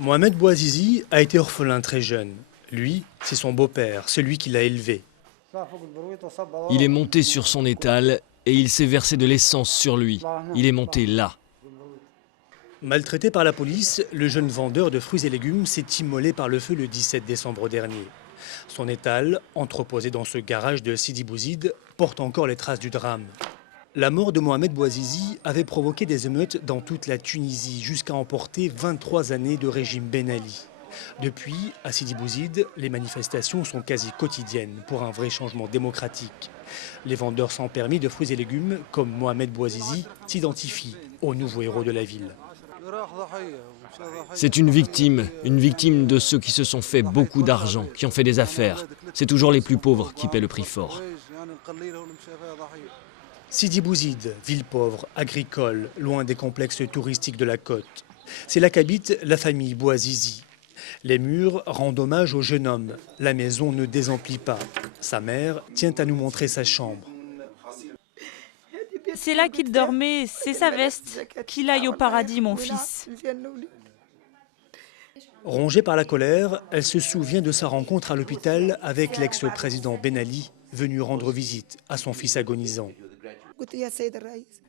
Mohamed Bouazizi a été orphelin très jeune. Lui, c'est son beau-père, celui qui l'a élevé. Il est monté sur son étal et il s'est versé de l'essence sur lui. Il est monté là. Maltraité par la police, le jeune vendeur de fruits et légumes s'est immolé par le feu le 17 décembre dernier. Son étal, entreposé dans ce garage de Sidi Bouzid, porte encore les traces du drame. La mort de Mohamed Bouazizi avait provoqué des émeutes dans toute la Tunisie jusqu'à emporter 23 années de régime Ben Ali. Depuis, à Sidi Bouzid, les manifestations sont quasi quotidiennes pour un vrai changement démocratique. Les vendeurs sans permis de fruits et légumes, comme Mohamed Bouazizi, s'identifient aux nouveaux héros de la ville. C'est une victime de ceux qui se sont fait beaucoup d'argent, qui ont fait des affaires. C'est toujours les plus pauvres qui paient le prix fort. Sidi Bouzid, ville pauvre, agricole, loin des complexes touristiques de la côte. C'est là qu'habite la famille Bouazizi. Les murs rendent hommage au jeune homme. La maison ne désemplit pas. Sa mère tient à nous montrer sa chambre. C'est là qu'il dormait, c'est sa veste. Qu'il aille au paradis, mon fils. Rongée par la colère, elle se souvient de sa rencontre à l'hôpital avec l'ex-président Ben Ali, venu rendre visite à son fils agonisant.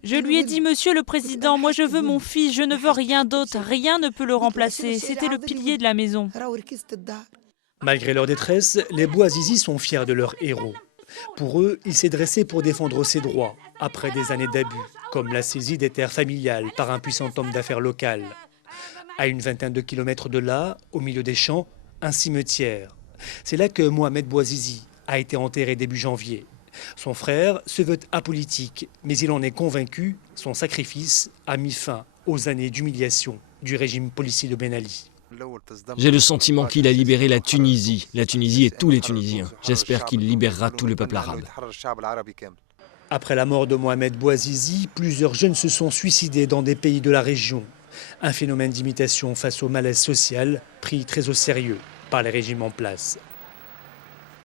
Je lui ai dit, Monsieur le Président, moi je veux mon fils, je ne veux rien d'autre, rien ne peut le remplacer. C'était le pilier de la maison. Malgré leur détresse, les Bouazizi sont fiers de leur héros. Pour eux, il s'est dressé pour défendre ses droits, après des années d'abus, comme la saisie des terres familiales par un puissant homme d'affaires local. À une vingtaine de kilomètres de là, au milieu des champs, un cimetière. C'est là que Mohamed Bouazizi a été enterré début janvier. Son frère se veut apolitique, mais il en est convaincu, son sacrifice a mis fin aux années d'humiliation du régime policier de Ben Ali. J'ai le sentiment qu'il a libéré la Tunisie et tous les Tunisiens. J'espère qu'il libérera tout le peuple arabe. Après la mort de Mohamed Bouazizi, plusieurs jeunes se sont suicidés dans des pays de la région. Un phénomène d'imitation face au malaise social pris très au sérieux par les régimes en place.